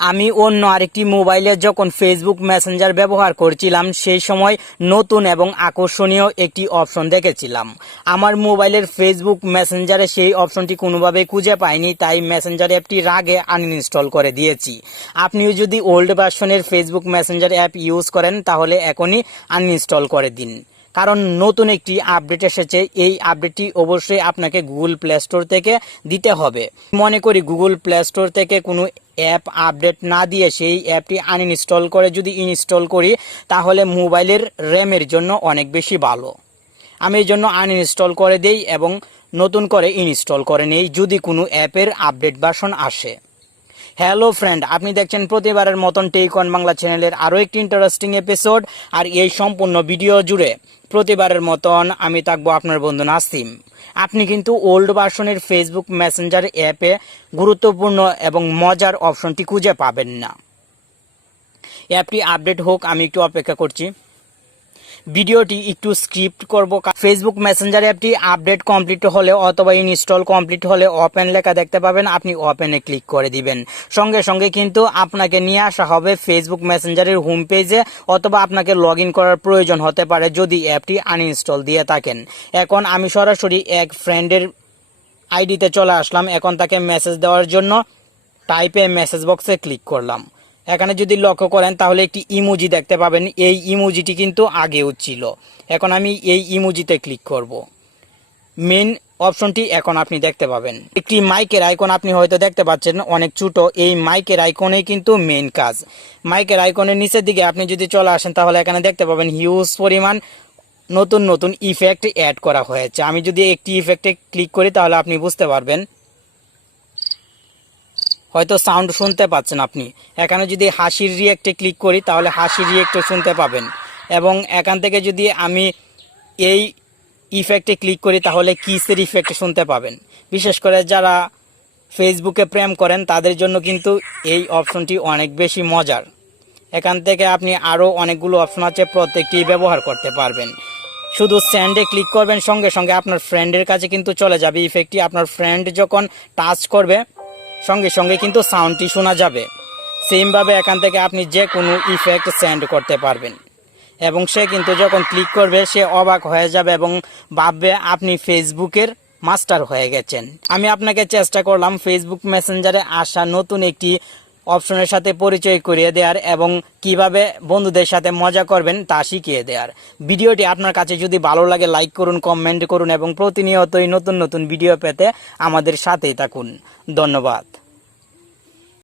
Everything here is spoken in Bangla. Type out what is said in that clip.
আমি অন্য আরেকটি মোবাইলে যখন ফেসবুক মেসেঞ্জার ব্যবহার করছিলাম সেই সময় নতুন এবং আকর্ষণীয় একটি অপশন দেখেছিলাম। আমার মোবাইলের ফেসবুক মেসেঞ্জারে সেই অপশনটি কোনোভাবেই খুঁজে পাইনি, তাই মেসেঞ্জার অ্যাপটি রাগে আনইনস্টল করে দিয়েছি। আপনিও যদি ওল্ড ভার্সনের ফেসবুক মেসেঞ্জার অ্যাপ ইউজ করেন তাহলে এখনই আনইনস্টল করে দিন, কারণ নতুন একটি আপডেট এসেছে। এই আপডেটটি অবশ্যই আপনাকে গুগল প্লে স্টোর থেকে দিতে হবে। মনে করি গুগল প্লে স্টোর থেকে কোনো অ্যাপ আপডেট না দিয়ে সেই অ্যাপটি আনইনস্টল করে যদি ইনস্টল করি তাহলে মোবাইলের র্যামের জন্য অনেক বেশি ভালো। আমি এই জন্য আনইনস্টল করে দেই এবং নতুন করে ইনস্টল করে নেই যদি কোনো অ্যাপের আপডেট ভার্সন আসে। হ্যালো ফ্রেন্ড, আপনি দেখছেন প্রতিবারের মতন টেক অন বাংলা চ্যানেলের আরও একটি ইন্টারেস্টিং এপিসোড। আর এই সম্পূর্ণ ভিডিও জুড়ে প্রতিবারের মতন আমি থাকবো আপনার বন্ধু নাসিম। আপনি কিন্তু ওল্ড ভার্সনের ফেসবুক মেসেঞ্জার অ্যাপে গুরুত্বপূর্ণ এবং মজার অপশনটি খুঁজে পাবেন না। অ্যাপটি আপডেট হোক, আমি একটু অপেক্ষা করছি। ভিডিওটি একটু স্ক্রিপ্ট করব। ফেসবুক মেসেঞ্জার অ্যাপটি আপডেট কমপ্লিট হলে অথবা ইনস্টল কমপ্লিট হলে ওপেন লেখা দেখতে পাবেন, আপনি ওপেনে ক্লিক করে দিবেন। সঙ্গে সঙ্গে কিন্তু আপনাকে নিয়ে আসা হবে ফেসবুক মেসেঞ্জারের হোম পেজে, অথবা আপনাকে লগ ইন করার প্রয়োজন হতে পারে যদি অ্যাপটি আনইনস্টল দিয়ে থাকেন। এখন আমি সরাসরি এক ফ্রেন্ডের আইডিতে চলে আসলাম। এখন তাকে মেসেজ দেওয়ার জন্য টাইপে মেসেজ বক্সে ক্লিক করলাম। এখানে যদি লক্ষ্য করেন তাহলে একটি ইমোজি দেখতে পাবেন। এই ইমোজিটি কিন্তু আগেও ছিল। এখন আমি এই ইমোজিতে ক্লিক করব। মেন অপশনটি এখন আপনি দেখতে পাবেন। একটি মাইকের আইকন আপনি হয়তো দেখতে পাচ্ছেন অনেক ছোট। এই মাইকের আইকনে কিন্তু মেন কাজ। মাইকের আইকনের নিচের দিকে আপনি যদি চলে আসেন তাহলে এখানে দেখতে পাবেন হিউজ পরিমাণ নতুন নতুন ইফেক্ট অ্যাড করা হয়েছে। আমি যদি একটি ইফেক্টে ক্লিক করি তাহলে আপনি বুঝতে পারবেন। হয়তো সাউন্ড শুনতে পাচ্ছেন আপনি। এখানে যদি হাসির রিয়েক্টে ক্লিক করি তাহলে হাসির রিয়েক্টও শুনতে পাবেন। এবং এখান থেকে যদি আমি এই ইফেক্টে ক্লিক করি তাহলে কিসের ইফেক্ট শুনতে পাবেন। বিশেষ করে যারা ফেসবুকে প্রেম করেন তাদের জন্য কিন্তু এই অপশনটি অনেক বেশি মজার। এখান থেকে আপনি আরও অনেকগুলো অপশন আছে, প্রত্যেকটি ব্যবহার করতে পারবেন। শুধু সেন্ডে ক্লিক করবেন, সঙ্গে সঙ্গে আপনার ফ্রেন্ডের কাছে কিন্তু চলে যাবে ইফেক্টটি। আপনার ফ্রেন্ড যখন টাচ করবে সঙ্গে সঙ্গে কিন্তু সাউন্ডটি শোনা যাবে। সেমভাবে এখান থেকে আপনি যে কোনো ইফেক্ট সেন্ড করতে পারবেন এবং সে কিন্তু যখন ক্লিক করবে সে অবাক হয়ে যাবে এবং ভাববে আপনি ফেসবুকের মাস্টার হয়ে গেছেন। আমি আপনাকে চেষ্টা করলাম ফেসবুক মেসেঞ্জারে আসা নতুন একটি অপশনের সাথে পরিচয় করিয়ে দেওয়ার এবং কিভাবে বন্ধুদের সাথে মজা করবেন তা শিখিয়ে দেওয়ার। ভিডিওটি আপনার কাছে যদি ভালো লাগে লাইক করুন, কমেন্ট করুন এবং প্রতিনিয়তই নতুন নতুন ভিডিও পেতে আমাদের সাথেই থাকুন। ধন্যবাদ।